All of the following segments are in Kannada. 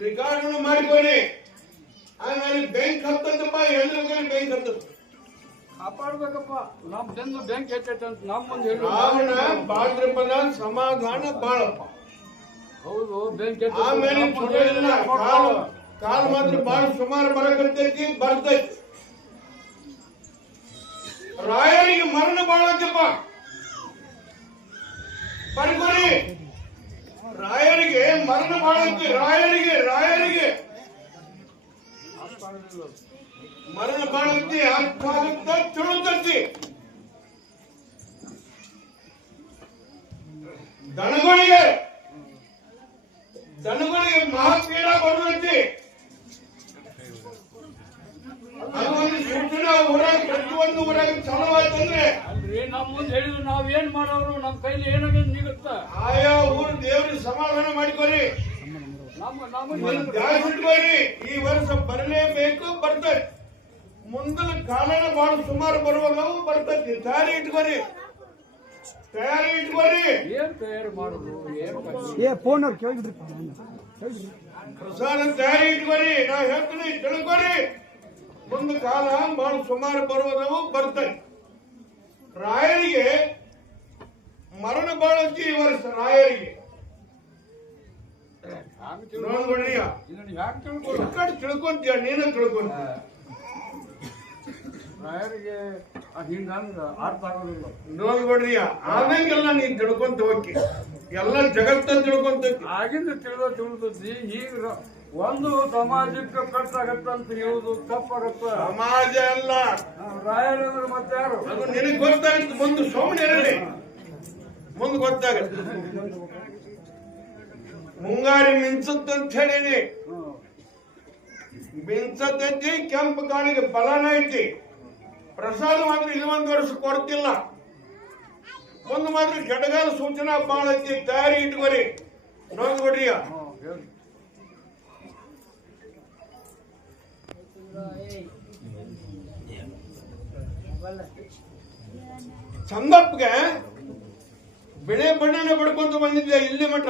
ರಿಕಾರ್ಡ್ ಮಾಡಿಕೊಡಿ ಆಮೇಲೆ ಬ್ಯಾಂಕ್ ಹತ್ತಂತಪ್ಪ ಎಲ್ರಿಗೂ ಬ್ಯಾಂಕ್ ಹತ್ತ ಕಾಪಾಡ್ಬೇಕಪ್ಪ. ನಮ್ಮ ಜನ ಬ್ಯಾಂಕ್ ಹೆಚ್ಚೈತೆ ಅಂತ ನಮ್ಮ ಮುಂದೆ ಹೇಳಿ. ಶ್ರಾವಣ ಭಾದ್ರಪದ ಸಮಾಧಾನ ಬಾಳಪ್ಪ. ಹೌದು ಬ್ಯಾಂಕ್ ಆಮೇಲೆ ಇಲ್ಲ ಕಾಲ ಕಾಲ ಮಾತ್ರ ಬಾಳ ಸುಮಾರು ಬರಕತ್ತೈತಿ ಬರ್ತೈತಿ. ರಾಯರಿಗೆ ಮರಣ ಬಾಳತ್ತಪ್ಪ ರಾಯರಿಗೆ ಮರಣ ಬಾಳೈತಿ ರಾಯರಿಗೆ ರಾಯರಿಗೆ. ಮರಣ ಅರ್ಥ ಆಗುತ್ತ ತಿಳುತ್ತೈತಿ ದನಗಳಿಗೆ ದನಗಳಿಗೆ ಮಹಾಪೀಡ ಬರುವಂತೆ. ಅದು ಒಂದು ಸೂಚನೆ ಊರಾಗ ಪ್ರತಿಯೊಂದು ಊರಾಗ ಚಲೋ ಆಯ್ತಂದ್ರೆ ನಮ್ಮ ಮುಂದೆ ಹೇಳಿದ್ರು ನಾವ್ ಏನ್ ಮಾಡೋರು? ನಮ್ಮ ಕೈಲಿ ಏನಾಗ ನಿಗುತ್ತ? ಆಯಾ ಊರು ದೇವ್ರಿಗೆ ಸಮಾಧಾನ ಮಾಡಿಕೊರಿ. ನಮ್ಮ ದ್ಯಾಸ್ ಈ ವರ್ಷ ಬರಲೇಬೇಕು ಬರ್ತೈತಿ ಮುಂದಿನ ಕಾಲನ ಬಹಳ ಸುಮಾರು ಬರುವಲ್ಲವು ಬರ್ತೈತಿ ತಯಾರಿ ಇಟ್ಕೊರಿ. ತಯಾರಿ ಇಟ್ಕೊರಿ. ಏನ್ ತಯಾರು ಮಾಡುದು? ಏನ್ ಫೋನ್ ಅವ್ರು ಹೇಳ್ರಿ ಪ್ರಸಾದ ತಯಾರಿ ಇಟ್ಕೊರಿ. ನಾ ಹೇಳ್ತೀನಿ ತಿಳ್ಕೊರಿ. ಮುಂದ ಕಾಲ ಬಹಳ ಸುಮಾರು ಬರುವುದವು ಬರ್ತವೆ ರಾಯರಿಗೆ ಮರಣ ಬಾಳಂತಿ ವರ್ಷ ರಾಯರಿಗೆ. ತಿಳ್ಕೊಂತೀಯ ನೀನ ತಿಳ್ಕೊಂತ ರಾಯರಿಗೆ ಹಿಂಗಂಗ ಅರ್ಥ ಆಗೋದಿಲ್ಲ ನೋಡ್ಬಿಡ್ರಿ ಆಮೇಲೆಲ್ಲ ನೀನ್ ತಿಳ್ಕೊಂತ ಹೋಗಿ. ಎಲ್ಲ ಜಗತ್ತ ತಿಳ್ಕೊಂತೈತಿ ಆಗಿಂದ ತಿಳಿದ ತಿಳಿದ್ರಿ ಈಗ ಒಂದು ಸಮಾಜಕ್ಕೆ ಕಟ್ಟಾಗತ್ತಂತ ಹೇಳುದು ತಪ್ಪಾಗತ್ತ. ಸಮಾಜ ಅಲ್ಲ. ರಾಯರಂದ್ರೆ ಮತ್ತೆ ಯಾರು? ಅದು ನಿನಗೆ ಗೊತ್ತಾಗುತ್ತೆ ಮುಂದೆ ಸುಮ್ಮನೆ ಇರಲಿ. ಮುಂದೆ ಗೊತ್ತಾಗತ್ತೆ. ಮುಂಗಾರಿ ಮಿಂಚತ್ತಂತ ಹೇಳೀನಿ. ಮಿಂಚತ್ತೈತಿ ಮಿಂಚತೈತಿ ಕೆಂಪು ಕಾಣಿಗೆ ಬಲನ ಐತಿ. ಪ್ರಸಾದ ಮಾತ್ರ ಇದು ವರ್ಷ ಕೊಡ್ತಿಲ್ಲ. ಒಂದು ಮಾತ್ರ ಗಡಗಾಲ ಸೂಚನಾ ಬಾಳ ಐತಿ ತಯಾರಿ ಇಟ್ಕೋರಿ. ನೋಡ್ಬಿಡ್ರಿ ಹೇಳಿ. ಚಂದಪ್ಪಗೆ ಬಿಳೆ ಬಣ್ಣನ ಬಡ್ಕೊಂತ ಬಂದಿದ್ದೆ ಇಲ್ಲಿ ಮಠ.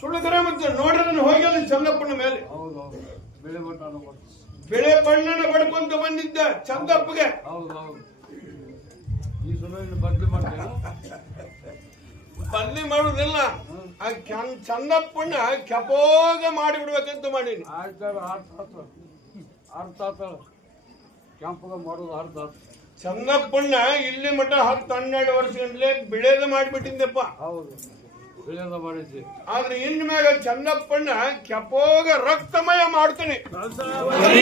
ಸುಳ್ಳುಗರ ಮತ್ತೆ ನೋಡ್ರೆ ಹೋಗಿಲ್ಲ ಚಂದಪ್ಪನ ಮೇಲೆ. ಬೆಳೆ ಬಣ್ಣನ ಬಡ್ಕೊಂತ ಬಂದಿದ್ದ ಚಂದಪ್ಪಗೆ. ಹೌದು ಹೌದು ಈ ಸಲ ಇನ್ನು ಬದ್ಲಿ ಮಾಡುದಿಲ್ಲ ಆ ಚಂದ ಚಂದಪ್ಪನ ಕೆಪೋಗ ಮಾಡಿಬಿಡ್ಬೇಕಂತ ಮಾಡೀನಿ. ಕೆಂಪಗ ಮಾಡೋದು ಅರ್ಥ ಚಂದಪ್ಪಣ್ಣ ಇಲ್ಲಿ ಮಟ್ಟ ಹತ್ತು ಹನ್ನೆರಡು ವರ್ಷ ಗಂಟ್ಲೆ ಬಿಳೇದ ಮಾಡಿಬಿಟ್ಟಿದ್ದಪ್ಪ ಹೌದು. ಬೆಳೆದ ಮಾಡಿದ್ದೆ ಆದ್ರೆ ಇನ್ ಮ್ಯಾಗ ಚಂದಪ್ಪಣ್ಣ ಕೆಪೋಗ ರಕ್ತಮಯ ಮಾಡ್ತೀನಿ.